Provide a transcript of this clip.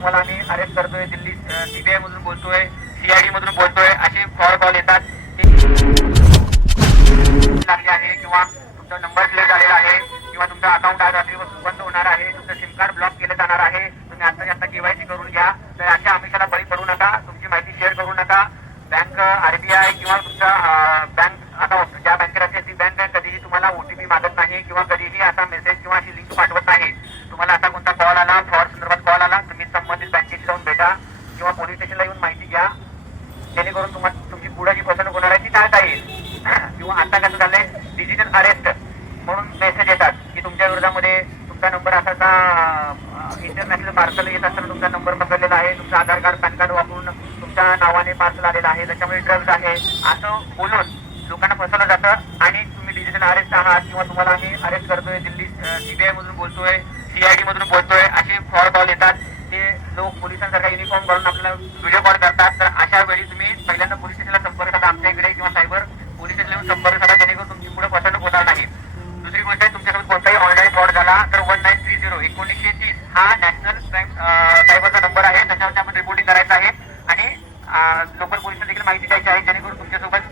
तुम्हाला आम्ही अरेस्ट करतोय, दिल्ली सीबीआय मधून बोलतोय, सीआयडी मधून बोलतोय, असे फ्रॉड कॉल येतात. लागली आहे किंवा तुमचा नंबर प्लेट झालेला आहे किंवा तुमचा अकाउंट आज रात्रीपासून बंद होणार आहे, तुमचं सिम कार्ड ब्लॉक केलं जाणार आहे, तुम्ही आता केवायसी करून घ्या. तर अशा आमिषाला बळी पडू नका. तुमची माहिती शेअर करू नका. बँक आरबीआय किंवा तुमचा बँक अकाउंट ज्या बँकेत असेल ती बँक कधीही तुम्हाला ओटीपी मागत नाही किंवा कधीही असा मेसेज किंवा अशी लिंक पाठवत नाही. तुम्हाला असा कोणता कॉल आला, फ्रॉड संदर्भात कॉल आला, तुम्ही संबंधित बँकेशी जाऊन भेटा किंवा पोलीस स्टेशनला येऊन माहिती घ्या, जेणेकरून तुम्हाला तुमची पुढे जी फसवणूक होणार आहे ती टाळता येईल. किंवा आता कसं झालंय, डिजिटल अरेस्ट म्हणून मेसेज येतात की तुमच्या विरोधामध्ये तुमचा नंबर असा इंटरनॅशनल पार्सल येत असताना तुमचा नंबर पकडलेला आहे, तुमचं आधार कार्ड पॅन कार्ड वापरून तुमच्या नावाने पार्सल आलेलं आहे, त्याच्यामुळे ड्रग्ज आहे असं बोलून लोकांना फसवलं जातं. आणि तुम्ही डिजिटल अरेस्ट आहात किंवा तुम्हाला आम्ही अरेस्ट करतोय, दिल्ली सीबीआय मधून बोलतोय, सीआयडी मधून बोलतोय, असे फ्रॉड कॉल येतात. ते लोक पोलिसांसारखा युनिफॉर्म घालून आपल्याला व्हिडिओ कॉल करतात. तर अशा वेळी तुम्ही पहिल्यांदा पोलीस स्टेशनला संपर्क साधा आमच्या इकडे किंवा सायबर पोलीस स्टेशनला येऊन संपर्क साधा, जेणेकरून तुमची पुढे फसवणूक होणार नाही. दुसरी गोष्ट आहे, तुमच्यासोबत कोणताही ऑनलाईन फ्रॉड झाला तर 1930 हा नॅशनल क्राईम सायबरचा नंबर आहे, त्याच्यावरती आपण रिपोर्टिंग करायचं आहे आणि लोकल पोलिसांना देखील माहिती द्यायची आहे, जेणेकरून तुमच्यासोबत